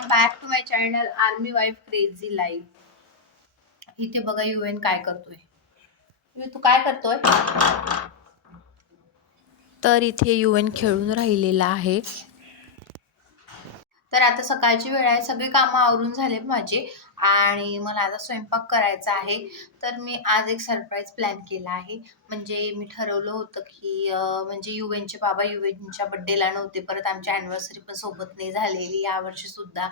Welcome back to my channel army wife crazy life इथे बघा UN काय करतोय. यु तू काय करतोय? तर इथे युएन खेळून राहिलेला आहे. तर आता सकाळची वेळ आहे. सगळे कामं आवरून झाले माझे. आणि मला आता स्वयंपाक करायचा आहे तर मी आज एक सरप्राईज प्लॅन केला आहे. म्हणजे मी ठरवलं होतं की म्हणजे युएनचे बाबा युएनच्या बड्डेला नव्हते परत आमची अॅनिव्हर्सरी पण सोबत नाही झालेली यावर्षी सुद्धा.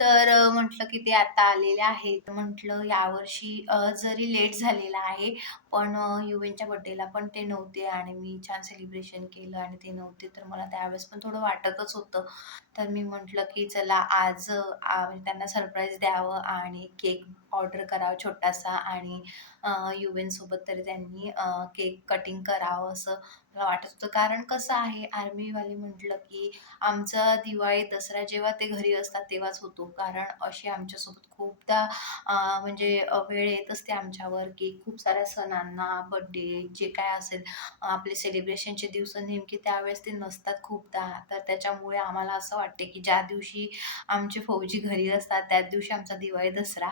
तर म्हटलं की ते आता आलेले आहेत. म्हटलं यावर्षी जरी लेट झालेला आहे पण युवेनच्या बड्डेला पण ते नव्हते आणि मी छान सेलिब्रेशन केलं आणि ते नव्हते. तर मला त्यावेळेस पण थोडं वाटतच होतं. तर मी म्हटलं की चला आज आ- म्हणजे त्यांना सरप्राईज द्यावं आणि केक ऑर्डर करावं छोटासा आणि युएन सोबत तरी त्यांनी केक कटिंग करावं असं मला वाटत होतं. कारण कसं आहे आर्मीवाले म्हटलं की आमचा दिवाळी दसरा जेव्हा ते घरी असतात तेव्हाच होतो. कारण असे आमच्यासोबत खूपदा म्हणजे वेळ येत असते आमच्यावर की खूप साऱ्या सणांना बड्डे जे काय असेल आपले सेलिब्रेशनचे दिवस नेमके त्यावेळेस ते नसतात खूपदा. तर त्याच्यामुळे आम्हाला असं वाटते की ज्या दिवशी आमचे फौजी घरी असतात त्याच दिवशी आमचा दिवाळी दसरा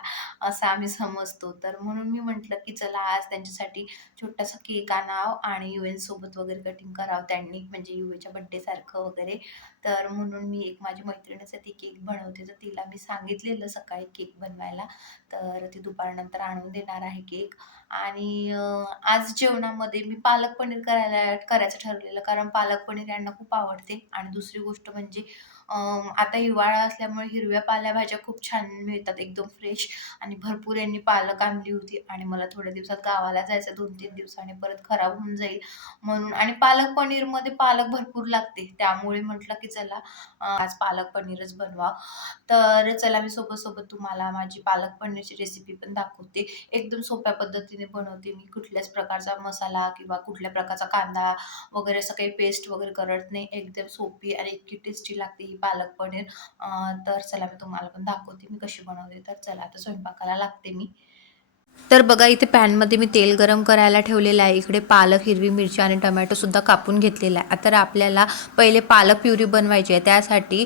असं आम्ही समजतो. तर म्हणून मी म्हटलं की चला आज त्यांच्यासाठी छोटासा केक आणाव आणि यू सोबत वगैरे कटिंग करावं. त्यांनी म्हणजे यू एच्या बड्डेसारखं वगैरे. तर म्हणून मी एक माझी मैत्रिणीसाठी केक बनवते. तर तिला मी सांगितलेलं सकाळी केक बनवायला. तर ती दुपारनंतर आणून देणार आहे केक. आणि आज जेवणामध्ये मी पालक पनीर करायला करायचं ठरलेलं कारण पालक पनीर यांना खूप आवडते. आणि दुसरी गोष्ट म्हणजे आता हिवाळा असल्यामुळे हिरव्या पालेभाज्या खूप छान मिळतात. एकदम फ्रेश आणि भरपूर यांनी पालक आणली होती. आणि मला थोड्या दिवसात गावाला जायचं. दोन तीन दिवसांनी परत खराब होऊन जाईल. म्हणून आणि पालक पनीरमध्ये पालक भरपूर लागते. त्यामुळे म्हटलं की चला आज पालक पनीरच बनवा. तर चला मी सोबत सोबत तुम्हाला माझी पालक पनीरची रेसिपी पण दाखवते. एकदम सोप्या पद्धतीने बनवते मी. कुठल्याच प्रकारचा मसाला किंवा कुठल्या प्रकारचा कांदा वगैरे असं काही पेस्ट वगैरे करत नाही. एकदम सोपी आणि इतकी टेस्टी लागते ही पालक पनीर. तर चला मी तुम्हाला पण दाखवते मी कशी बनवते. तर चला आता स्वयंपाकाला लागते मी. तर बघा इथे पॅनमध्ये मी तेल गरम करायला ठेवलेलं आहे. इकडे पालक हिरवी मिरची आणि टमॅटोसुद्धा कापून घेतलेला आहे. तर आपल्याला पहिले पालक प्युरी बनवायची आहे. त्यासाठी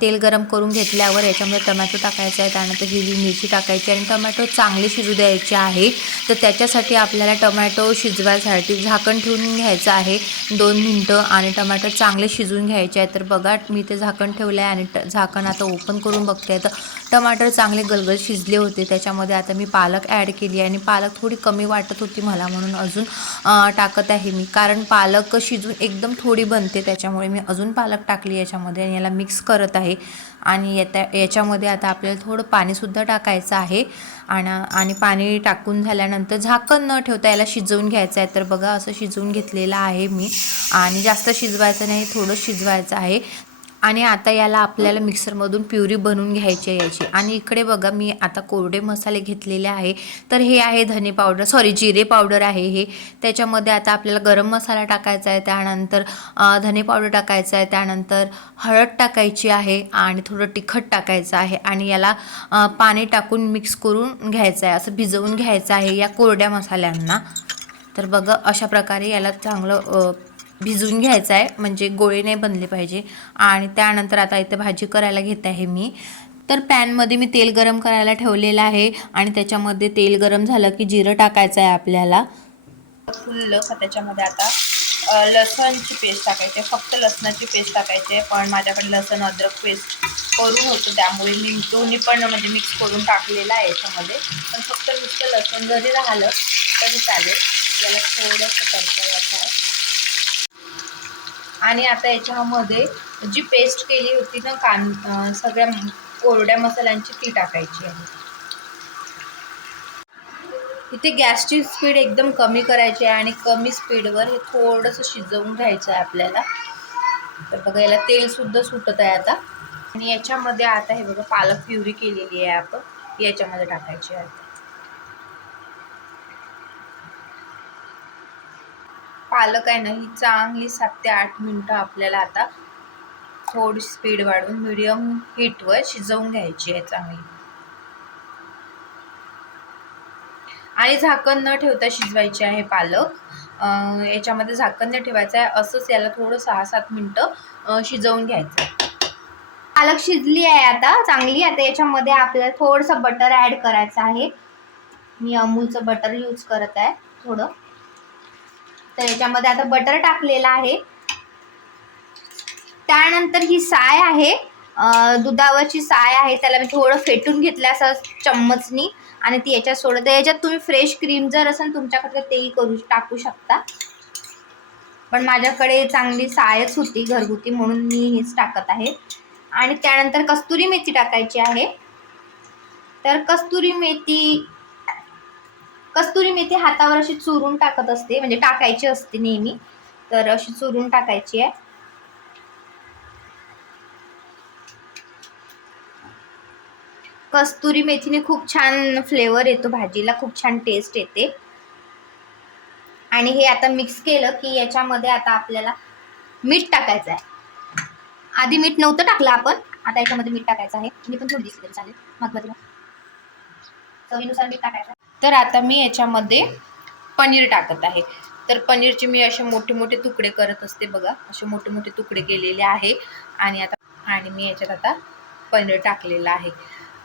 तेल गरम करून घेतल्यावर याच्यामध्ये टमॅटो टाकायचा आहे त्यानंतर हिरवी मिरची टाकायची आणि टमॅटो चांगले शिजू द्यायचे आहे. तर त्याच्यासाठी आपल्याला टमॅटो शिजवायसाठी झाकण ठेवून घ्यायचं आहे. दोन मिनटं आणि टमॅटो चांगले शिजवून घ्यायचे आहे तर बघा मी ते झाकण ठेवलं आहे आणि ट- झाकण आता ओपन करून बघते. तर टमाटर चांगले गलगल शिजले होते. त्याच्यामध्ये आता मी पालक ॲड केलं केली आणि पालक थोडी कमी वाटत होती मला म्हणून अजून टाकत आहे मी. कारण पालक शिजून एकदम थोडी बनते त्याच्यामुळे मी अजून पालक टाकली याच्यामध्ये आणि याला मिक्स करत आहे. आणि येत्या याच्यामध्ये आता आपल्याला थोडं पाणीसुद्धा टाकायचं आहे. आणि आणि पाणी टाकून झाल्यानंतर झाकण न ठेवता याला शिजवून घ्यायचं आहे. तर बघा असं शिजवून घेतलेलं आहे मी. आणि जास्त शिजवायचं नाही थोडं शिजवायचं आहे. आणि आता याला आपल्याला मिक्सरमधून प्युरी बनवून घ्यायची आहे याची. आणि इकडे बघा मी आता कोरडे मसाले घेतलेले आहे. तर हे आहे धने पावडर सॉरी जिरे पावडर आहे हे. त्याच्यामध्ये आता आपल्याला गरम मसाला टाकायचा आहे त्यानंतर धने पावडर टाकायचं आहे त्यानंतर हळद टाकायची आहे आणि थोडं तिखट टाकायचं आहे. आणि याला पाणी टाकून मिक्स करून घ्यायचं आहे असं भिजवून घ्यायचं आहे या कोरड्या मसाल्यांना. तर बघा अशा प्रकारे याला चांगलं भिजून भिजवून घ्यायचं आहे म्हणजे गोळे नाही बनले पाहिजे. आणि त्यानंतर आता इथे भाजी करायला घेत आहे मी. तर पॅनमध्ये मी तेल गरम करायला ठेवलेलं आहे आणि त्याच्यामध्ये तेल गरम झालं की जिरं टाकायचं आहे आपल्याला. फुललं का त्याच्यामध्ये आता लसणची पेस्ट टाकायची फक्त लसणाची पेस्ट टाकायची पण माझ्याकडे लसण अद्रक पेस्ट करून होतं. त्यामुळे मी दोन्ही पण म्हणजे मिक्स करून टाकलेलं आहे याच्यामध्ये. पण फक्त नुसतं लसण जरी राहिलं तरी चालेल. याला थोडंसं परतावायचं आहे आणि आता याच्यामध्ये जी पेस्ट केली होती ना कान सगळ्या कोरड्या मसाल्यांची ती टाकायची आहे. इथे गॅसची स्पीड एकदम कमी करायची आहे आणि कमी स्पीडवर हे थोडंसं शिजवून घ्यायचं आहे आपल्याला. तर बघा याला तेलसुद्धा सुटत आहे आता. आणि याच्यामध्ये आता हे बघा पालक प्युरी केलेली आहे आपण. याच्यामध्ये टाकायची आहे पालक आहे ना ही चांगली सात ते आठ मिनटं आपल्याला आता थोडी स्पीड वाढवून मिडियम हीटवर शिजवून घ्यायची आहे चांगली. आणि झाकण न ठेवता शिजवायचे आहे पालक. याच्यामध्ये झाकण न ठेवायचं आहे असंच याला थोडं सहा सात मिनटं शिजवून घ्यायचं आहे. पालक शिजली आहे आता चांगली आता याच्यामध्ये आपल्याला थोडंसं बटर ॲड करायचं आहे. मी अमूलचं बटर यूज करत आहे थोडं. तर याच्यामध्ये आता बटर टाकलेलं आहे. त्यानंतर ही साय आहे. दुधावरची साय आहे त्याला मी थोडं फेटून घेतलं असं चम्मचनी आणि ती याच्यात सोडत. याच्यात तुम्ही फ्रेश क्रीम जर असेल तुमच्याकडे तेही करू टाकू शकता. पण माझ्याकडे चांगली सायच होती घरगुती म्हणून मी हेच टाकत आहे. आणि त्यानंतर कस्तुरी मेथी टाकायची आहे. तर कस्तुरी मेथी कस्तुरी मेथी हातावर अशी चुरून टाकत असते म्हणजे टाकायची असते नेहमी. तर अशी चुरून टाकायची आहे. कस्तुरी मेथीने खूप छान फ्लेवर येतो भाजीला खूप छान टेस्ट येते. आणि हे आता मिक्स केलं की याच्यामध्ये आता आपल्याला मीठ टाकायचं आहे. आधी मीठ नव्हतं टाकलं आपण आता याच्यामध्ये मीठ टाकायचं आहे. मी पण थोडी दिसली तरी चालेल. महत्वाचं चवीनुसार मीठ टाकायचं तर आता मी याच्यामध्ये पनीर टाकत आहे. तर पनीरचे मी असे मोठे मोठे तुकडे करत असते बघा. असे मोठे मोठे तुकडे केलेले आहे. आणि आता आणि मी याच्यात आता पनीर टाकलेलं आहे.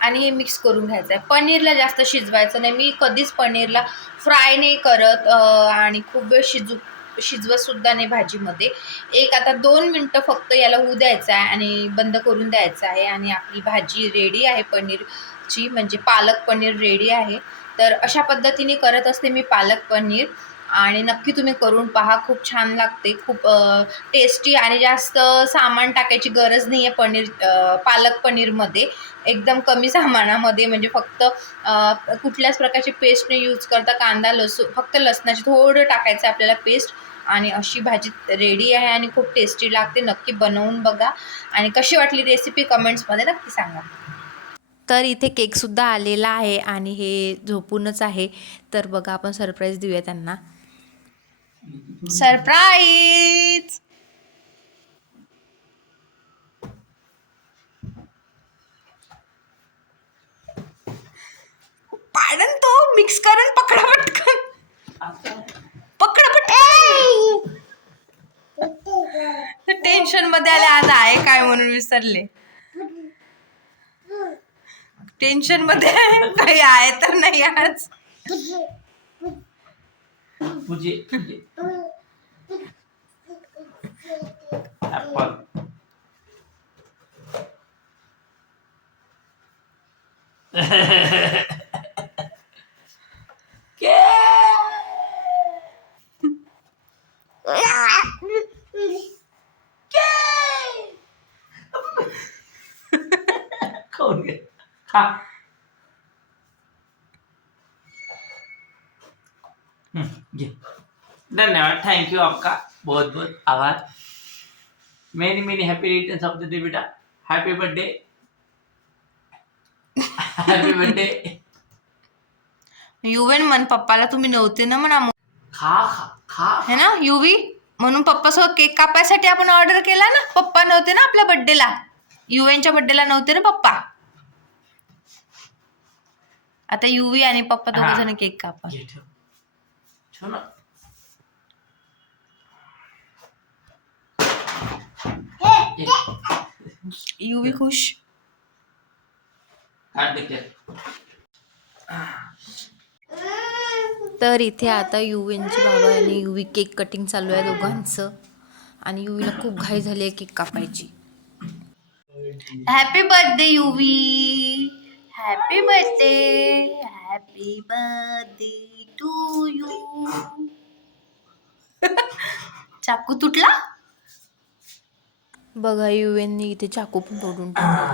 आणि हे मिक्स करून घ्यायचं आहे. पनीरला जास्त शिजवायचं नाही. मी कधीच पनीरला फ्राय नाही करत आणि खूप वेळ शिजू शिजवत सुद्धा नाही भाजीमध्ये. एक आता दोन मिनटं फक्त याला होऊ द्यायचं आहे आणि बंद करून द्यायचं आहे. आणि आपली भाजी रेडी आहे पनीर. पनीरची म्हणजे पालक पनीर रेडी आहे. तर अशा पद्धतीने करत असते मी पालक पनीर. आणि नक्की तुम्ही करून पहा खूप छान लागते. खूप टेस्टी आणि जास्त सामान टाकायची गरज नाही आहे पनीर पालक पनीरमध्ये. एकदम कमी सामानामध्ये म्हणजे फक्त कुठल्याच प्रकारची पेस्ट नाही यूज करता कांदा लसूण फक्त लसणाची थोडं टाकायचं आहे आपल्याला पेस्ट आणि अशी भाजी रेडी आहे आणि खूप टेस्टी लागते. नक्की बनवून बघा. आणि कशी वाटली रेसिपी कमेंट्समध्ये नक्की सांगा. तर इथे केकसुद्धा आलेला आहे आणि हे झोपूनच आहे. तर बघा आपण सरप्राईज देऊया त्यांना. सरप्राईज पाडन तो मिक्स करून पकडा पटकन. पकडा पटकन. टेन्शनमध्ये आले आज आहे काय म्हणून विसरले. टेन्शनमध्ये काही आहे तर नाही आज. मुझे एप्पल कौन गया खा हम्म, ये धन्यवाद. थैंक यू आपका बहुत बहुत आभार. Many many happy returns of the day बेटा. हैप्पी बर्थडे हैप्पी बर्थडे युवेन म्हण पप्पाला तुम्ही नव्हते ना म्हणा खा खा खा है ना युवी? म्हणून पप्पा सोबत केक कापायसाठी आपण ऑर्डर केला ना? पप्पा नव्हते ना आपल्या बर्थडेला युवेनच्या बर्थडेला नव्हते ना पप्पा? आता युवी आणि पप्पा. दोघ जण केक कापा. ये ठेव. ठेव ना. ये, युवी खुश. केक. तर इथे आता युवींचे बाबा आणि युवी केक कटिंग चालू आहे दोघांचं. आणि युवीला खूप घाई झाली आहे केक कापायची. Happy birthday Yuvi happy birthday happy birthday to you चाकू तुटला? बघा युवेंनी इथे चाकू पण तोडून टाकला.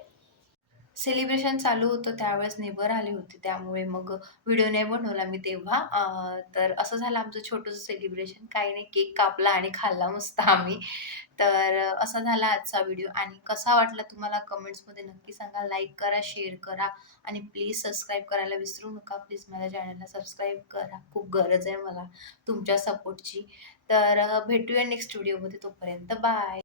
सेलिब्रेशन चालू होतं त्यावेळेस नेबर आले होते. त्यामुळे मग व्हिडिओ नाही बनवला मी तेव्हा. तर असं झालं आमचं छोटंसं सेलिब्रेशन काही नाही केक कापला आणि खाल्ला मस्त आम्ही. तर असा झाला आजचा व्हिडिओ आणि कसा वाटला तुम्हाला कमेंट्समध्ये नक्की सांगा. लाईक करा शेअर करा. आणि प्लीज सबस्क्राईब करायला विसरू नका. प्लीज माझ्या चॅनलला सबस्क्राईब करा. खूप गरज आहे मला तुमच्या सपोर्टची तर भेटूया नेक्स्ट व्हिडिओमध्ये तोपर्यंत बाय